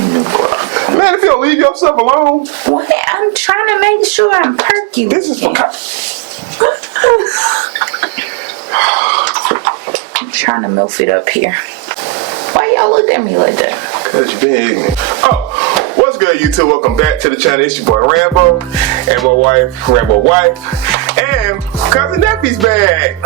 Man, if you don't leave yourself alone. What? I'm trying to make sure I'm perky. This is for I'm trying to milf it up here. Why y'all look at me like that? Cause you're being ignorant. Oh, what's good, YouTube? Welcome back to the channel. It's your boy Rambo and my wife, Rambo wife, and cousin Neffe's back.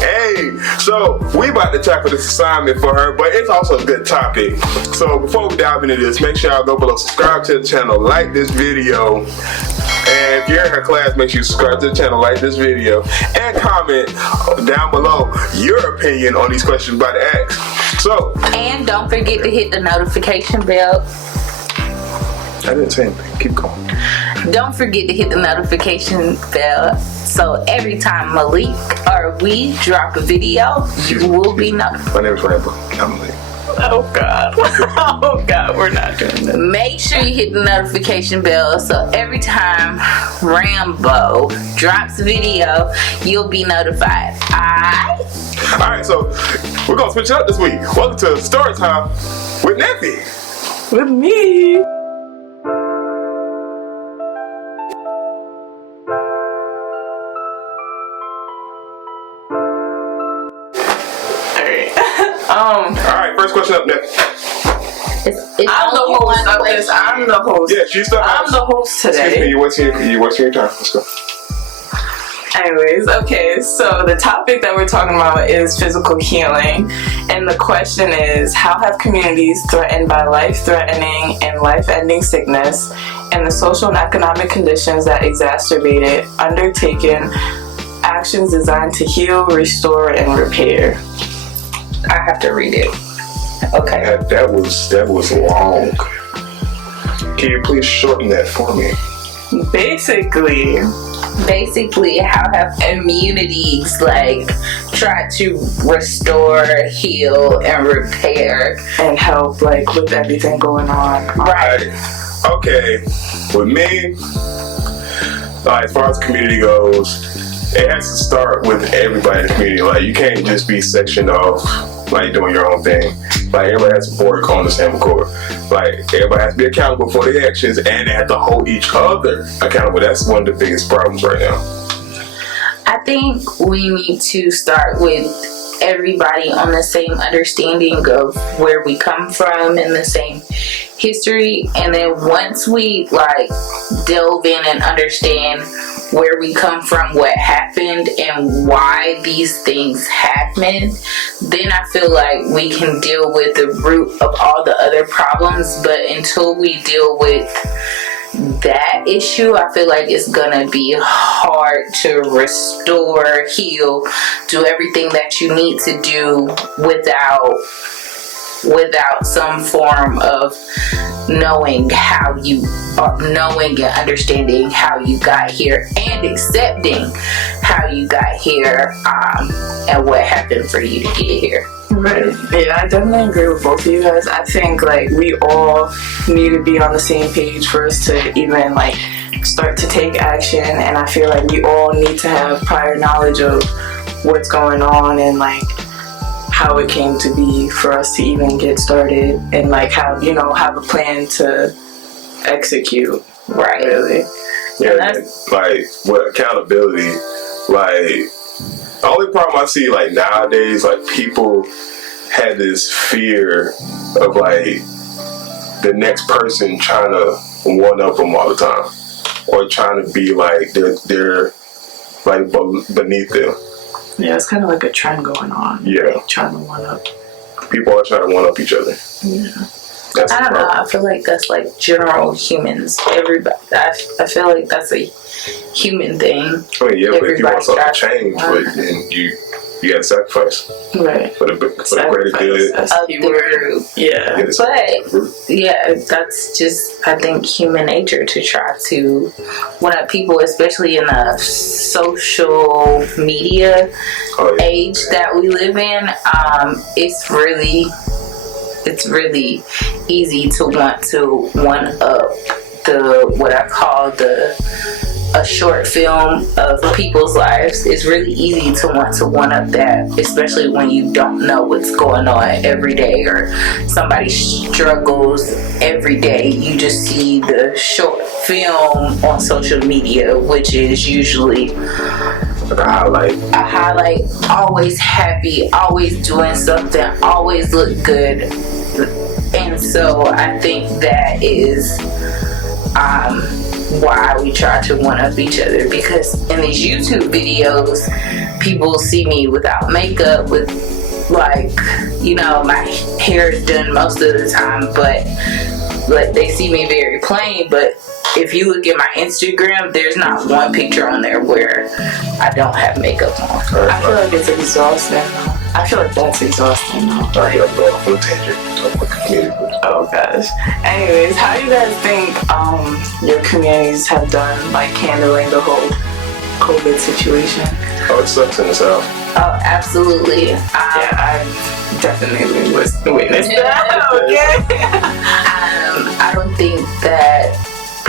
Hey, so we about to tackle this assignment for her, but it's also a good topic. So before we dive into this, make sure y'all go below, subscribe to the channel, like this video, and if you're in her class, make sure you subscribe to the channel, like this video, and comment down below your opinion on these questions about to ask. So, and don't forget to hit the notification bell. I didn't say anything. Keep going. Don't forget to hit the notification bell so every time Malik or we drop a video, you will be notified. My name is Rambo. I'm Malik. Oh God. Oh God, we're not doing that. Make sure you hit the notification bell so every time Rambo drops a video, you'll be notified. Alright, so we're gonna switch it up this week. Welcome to Story Time with Neffe. With me. Alright, first question up next. I'm the host of this. I'm the host. Yeah, she's the host. I'm the host today. Excuse me, you're wasting your time. Let's go. Anyways, okay, so the topic that we're talking about is physical healing. And the question is, how have communities threatened by life-threatening and life-ending sickness and the social and economic conditions that exacerbate it undertaken actions designed to heal, restore, and repair? I have to read it. Okay. That was long. Can you please shorten that for me? Basically, how have communities tried to restore, heal, and repair and help with everything going on? Right. Okay. With me, as far as community goes, it has to start with everybody in the community. You can't just be sectioned off, doing your own thing. Everybody has to work on the same accord. Everybody has to be accountable for their actions, and they have to hold each other accountable. That's one of the biggest problems right now. I think we need to start with everybody on the same understanding of where we come from and the same history, and then once we delve in and understand where we come from, what happened, and why these things happened, then I feel like we can deal with the root of all the other problems. But until we deal with that issue, I feel like it's gonna be hard to restore, heal, do everything that you need to do without some form of knowing and understanding how you got here and accepting how you got here, and what happened for you to get here. Right. Yeah, I definitely agree with both of you guys. I think we all need to be on the same page for us to even start to take action, and I feel like we all need to have prior knowledge of what's going on and how it came to be for us to even get started, and have a plan to execute. Right. Really. Yeah. With accountability, the only problem I see nowadays, people have this fear of the next person trying to one up them all the time, or trying to be they're beneath them. Yeah, it's kind of a trend going on. Yeah. Trying to one up. People are trying to one up each other. Yeah. I don't know. I feel like that's general humans. Everybody. I feel like that's a human thing. I mean, yeah, but if you want something to change, then you got to sacrifice. Right. For the greater good. Of the group. Yeah. But, yeah, that's just, I think, human nature to try to one up people, especially in the social media age that we live in. It's really easy to want to one up what I call the a short film of people's lives, it's really easy to want to one up that, especially when you don't know what's going on every day or somebody struggles every day. You just see the short film on social media, which is usually a highlight, always happy, always doing something, always look good. And so I think that is why we try to one up each other, because in these YouTube videos people see me without makeup, with like, you know, my hair is done most of the time, but they see me very plain. But if you look at my Instagram, there's not one picture on there where I don't have makeup on. I feel like it's exhausting. I feel like that's exhausting. Alright, I'm going off on a tangent. Oh gosh. Anyways, how do you guys think your communities have done like handling the whole COVID situation? Oh, it sucks in the South. Oh, absolutely. Yeah, I definitely witnessed that. Okay. I don't think that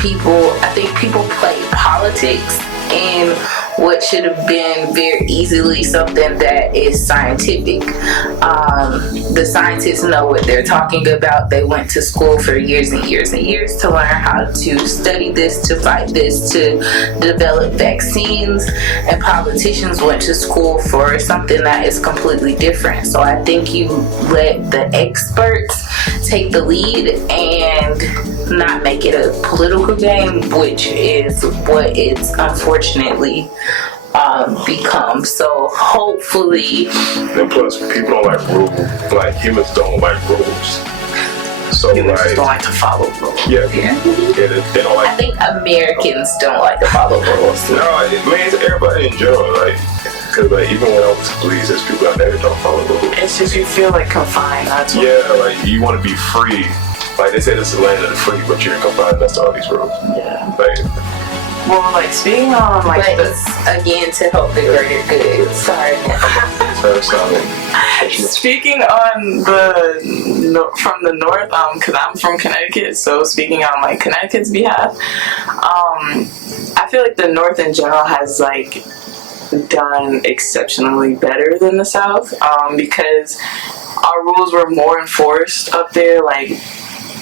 I think people play politics in what should have been very easily something that is scientific. The scientists know what they're talking about. They went to school for years and years and years to learn how to study this, to fight this, to develop vaccines. And politicians went to school for something that is completely different. So I think you let the experts take the lead and not make it a political game, which is what it's unfortunately become. So hopefully, and plus people don't like rules. Like humans don't like rules. So Humans like, don't like to follow rules. yeah, they don't like. I think Americans don't like to follow rules. No, it means everybody in general. Like, because like even when I was police, there's people out there that don't follow rules. It's just you feel like confined. That's what. Yeah, like you want to be free. Like they say, this is the land of the free, but you're confined to all these rules. Yeah. Like, Well, like speaking on like But it's again to help the greater good. Sorry. speaking on from the north, because I'm from Connecticut, so speaking on like Connecticut's behalf, I feel like the north in general has like done exceptionally better than the south, because our rules were more enforced up there. Like,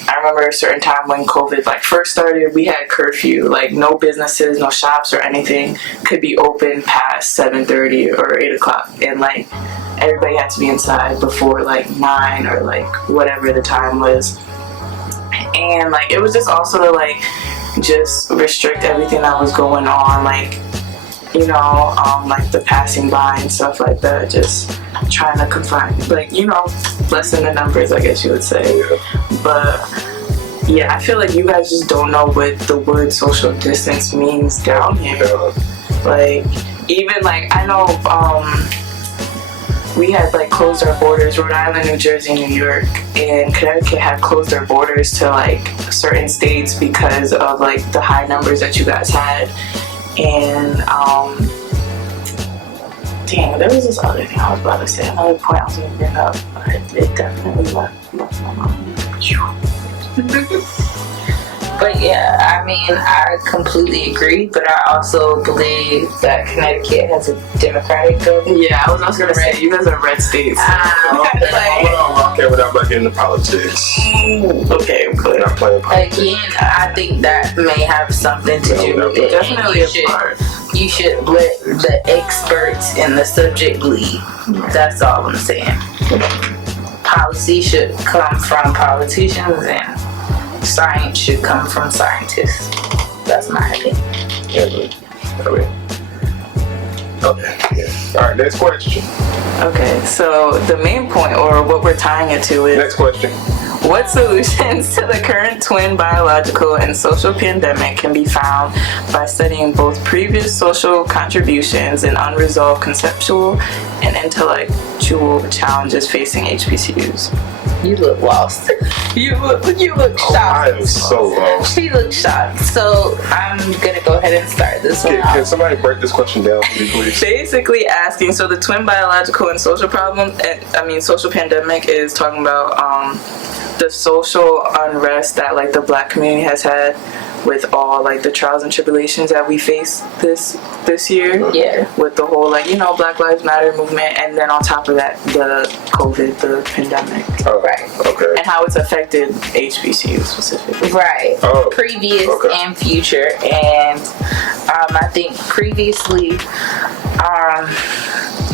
I remember a certain time when COVID like first started, we had curfew. Like no businesses, no shops or anything could be open past 7:30 or 8 o'clock, and like everybody had to be inside before like 9 or like whatever the time was. And like it was just also to like just restrict everything that was going on, like, you know, like the passing by and stuff like that, just trying to confine, like, you know, lessen the numbers, I guess you would say. But yeah, I feel like you guys just don't know what the word social distance means down here. Like, even like, I know we had like closed our borders. Rhode Island, New Jersey, New York, and Connecticut had closed their borders to like certain states because of like the high numbers that you guys had. And dang, there was this other thing I was about to say, another point I was going to bring up, but it definitely left my mind. But yeah, I mean, I completely agree, but I also believe that Connecticut has a Democratic government. Yeah, I was also going to say, you guys are red states. Okay, without getting into politics. Okay, but Not playing politics. Again, I think that may have something to do with it. definitely You a should- part. You should let the experts in the subject lead. That's all I'm saying. Policy should come from politicians and science should come from scientists. That's my opinion. Okay. Yeah. All right. Next question. Okay, so the main point, or what we're tying it to, is Next question. what solutions to the current twin biological and social pandemic can be found by studying both previous social contributions and unresolved conceptual and intellectual challenges facing HBCUs? You look lost. You look shocked. I am so lost. He looks shocked. So I'm gonna go ahead and start this one Can out. somebody break this question down for me, please? Basically asking, so the twin biological and social social pandemic is talking about the social unrest that like the Black community has had with all like the trials and tribulations that we face this year. Yeah. With the whole like, you know, Black Lives Matter movement, and then on top of that, the COVID, the pandemic. Oh, Right. Okay. And how it's affected HBCU specifically. Right. Oh, Previous okay. and future. And I think previously,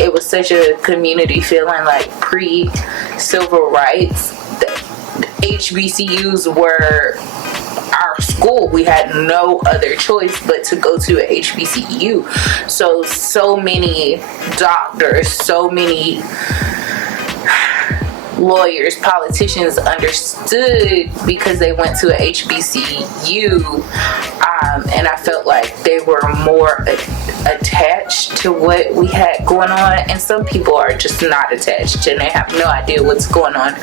it was such a community feeling, like pre-civil rights. HBCUs were our school. We had no other choice but to go to a HBCU. So many doctors, so many lawyers, politicians understood because they went to a HBCU, and I felt like they were more attached to what we had going on. And some people are just not attached and they have no idea what's going on.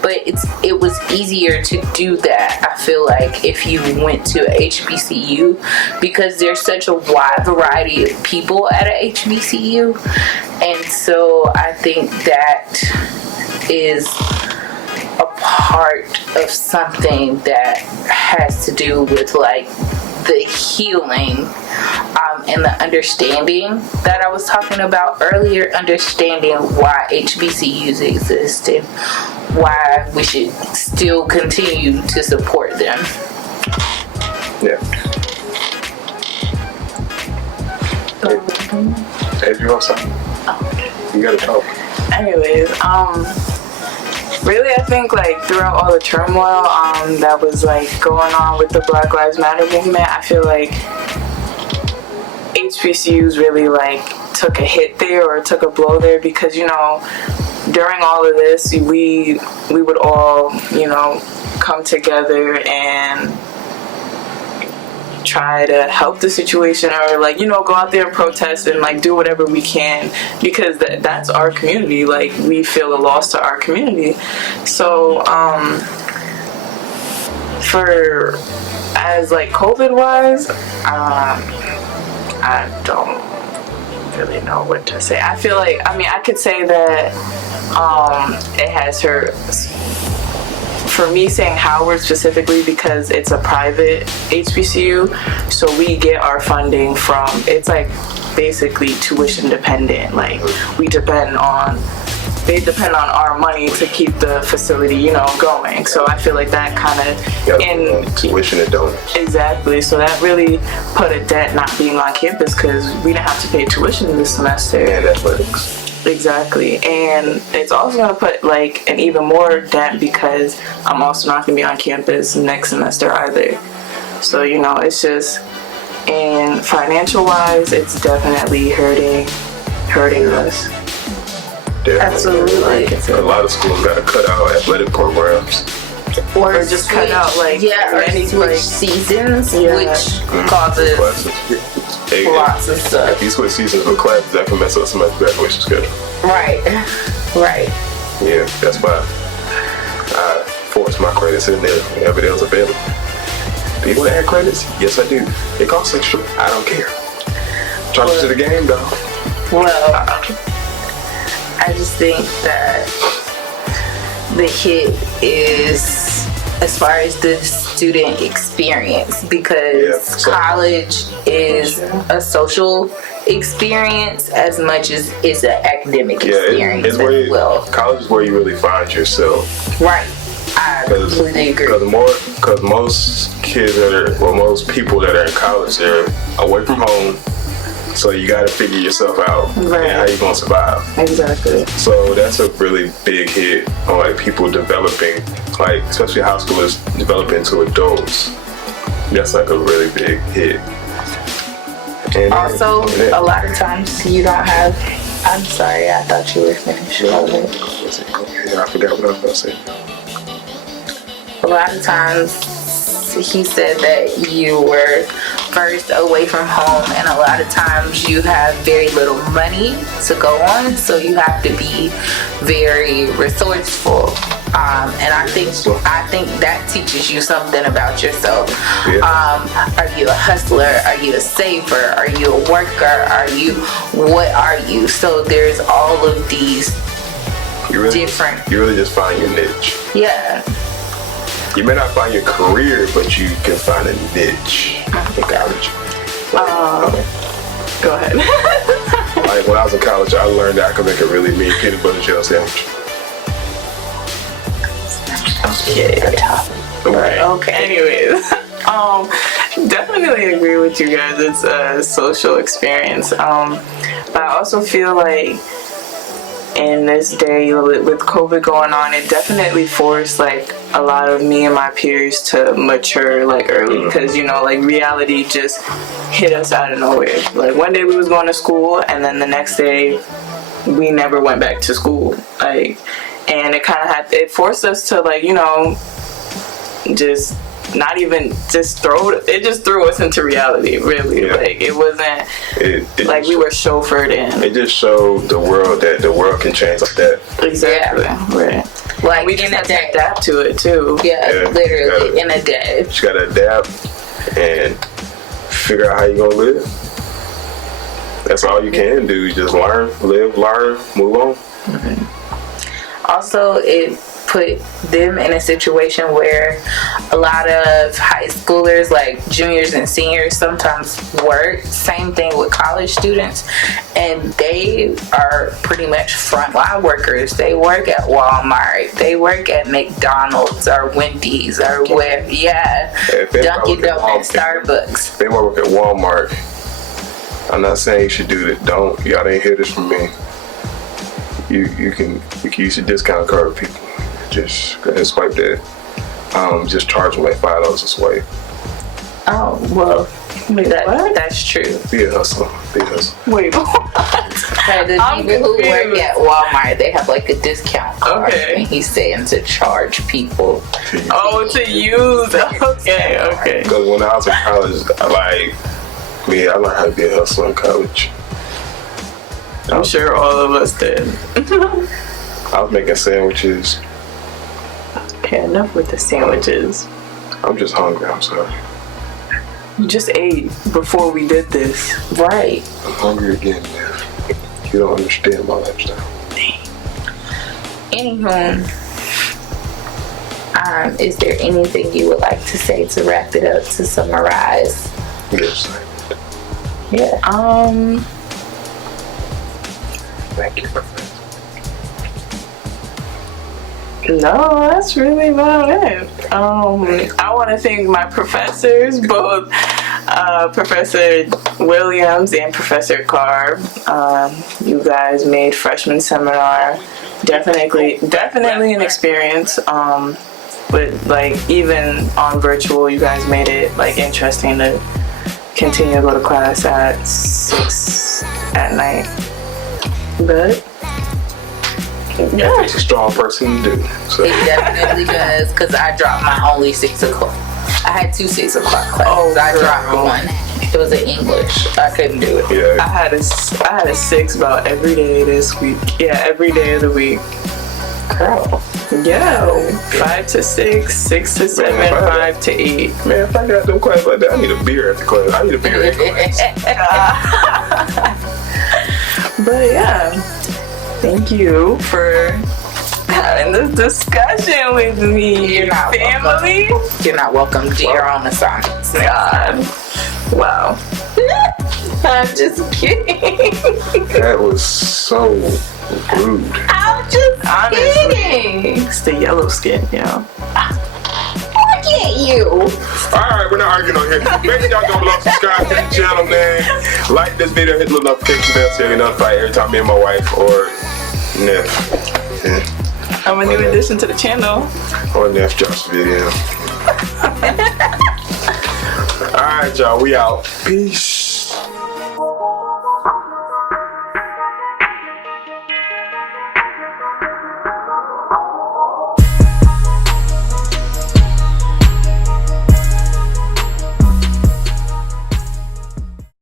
But it was easier to do that, I feel like, if you went to a HBCU, because there's such a wide variety of people at a HBCU. And so I think that is a part of something that has to do with like the healing and the understanding that I was talking about earlier, understanding why HBCUs exist and why we should still continue to support them. Yeah. Hey, if you want something, you gotta talk. Anyways, really, I think like throughout all the turmoil that was like going on with the Black Lives Matter movement, I feel like HBCUs really like took a hit there, or took a blow there, because, you know, during all of this, we would all, you know, come together and try to help the situation, or like, you know, go out there and protest and like do whatever we can, because that's our community. Like, we feel a loss to our community. So for as like COVID wise, I don't really know what to say. I feel like, I mean, I could say that it has hurt. For me, saying Howard specifically, because it's a private HBCU, so we get our funding from, it's like basically tuition dependent. Like, they depend on our money to keep the facility, you know, going. So I feel like that kind of tuition and donors. Exactly. So that really put a dent not being on campus, because we didn't have to pay tuition this semester. And athletics. Exactly. And it's also going to put like an even more dent, because I'm also not going to be on campus next semester either. So, you know, it's just, and financial wise, it's definitely hurting us. Definitely. Absolutely. A lot of schools got to cut out athletic programs. Or just cut out like or switch like, seasons, which causes lots of stuff. If you switch seasons with classes, that can mess up somebody's graduation schedule. Right. Yeah, that's why I forced my credits in there whenever they was available. Do you want to add credits? Yes, I do. It costs extra. I don't care. Charge it to the game, though. Well, I just think that the hit is as far as the student experience, because college is a social experience as much as it's an academic experience as well. College is where you really find yourself. Right. I completely agree. Because most kids most people that are in college, they're away from home. So you got to figure yourself out and how you gonna survive. Exactly. So that's a really big hit on like people developing, like especially high schoolers developing into adults. That's like a really big hit. And also, a lot of times you don't have. I'm sorry, I thought you were finished. Yeah, I forgot what I was going to say. A lot of times he said that you were first away from home, and a lot of times you have very little money to go on, so you have to be very resourceful. And I think that teaches you something about yourself. Are you a hustler? Are you a saver? Are you a worker? What are you? So there's all of these different. You really just find your niche. Yeah. You may not find your career, but you can find a niche in college. Go ahead. Like when I was in college, I learned that I could make a really mean peanut butter jelly sandwich. Okay. Right. Okay. Anyways, definitely agree with you guys. It's a social experience. But I also feel like in this day with COVID going on, it definitely forced like a lot of me and my peers to mature like early, because like reality just hit us out of nowhere. Like one day we was going to school, and then the next day we never went back to school. Like, and it forced us to like just not even just threw us into reality, really. Yeah. Like it wasn't like we were chauffeured in. It just showed the world that the world can change like that. Exactly. Yeah. Right. Like we just have to adapt to it too. Yeah, literally in a day. You just gotta adapt and figure out how you gonna live. That's all you can do. You just learn, live, learn, move on. Mm-hmm. Also, it put them in a situation where a lot of high schoolers, like juniors and seniors, sometimes work. Same thing with college students, and they are pretty much frontline workers. They work at Walmart, they work at McDonald's or Wendy's or where, Dunkin' Donuts, Starbucks. If they work at Walmart, I'm not saying you should do that. Don't. Y'all didn't hear this from me. You can use your discount card, people. Just go ahead and swipe that. Just charge them like $5 a swipe. Oh, well, that's true. Be a hustler. Wait, what? The people who work at Walmart, they have like a discount card. Okay. And he's saying to charge people. To use. Okay. Because when I was in college, I learned how to be a hustler in college. I'm sure all of us did. I was making sandwiches. Okay, enough with the sandwiches. I'm just hungry, I'm sorry. You just ate before we did this. Right. I'm hungry again, man. You don't understand my lifestyle. Anywho, is there anything you would like to say to wrap it up, to summarize? Yes. Yeah. Thank you. No, that's really about it. I want to thank my professors, both Professor Williams and Professor Carr. You guys made freshman seminar definitely an experience. But like even on virtual, you guys made it like interesting to continue to go to class at 6 at night. But yeah, it's a strong person to do. So. It definitely does, because I dropped my only 6 o'clock. I had 2 6 o'clock classes. Oh, I dropped one. It was in English. I couldn't do it. Yeah. I had a 6 about every day this week. Yeah, every day of the week. Girl. Yeah, 5 to 6, 6 to 7, 5 to 8. Man, if I got them classes like that, I need a beer after class. I need a beer after class. But yeah, thank you for having this discussion with me. You're not family. Welcome. You're not welcome. Do your own assignments. God. Wow. I'm just kidding. That was so rude. I'm just kidding. It's the yellow skin, Look at you. Alright, we're not arguing on here. Make sure y'all go below, subscribe to the channel, man. Like this video, hit the little notification bell so you'll get notified every time me and my wife or Neffe. Yeah. I'm a new addition to the channel. Or Neffe drops a video. Alright, y'all, we out. Peace.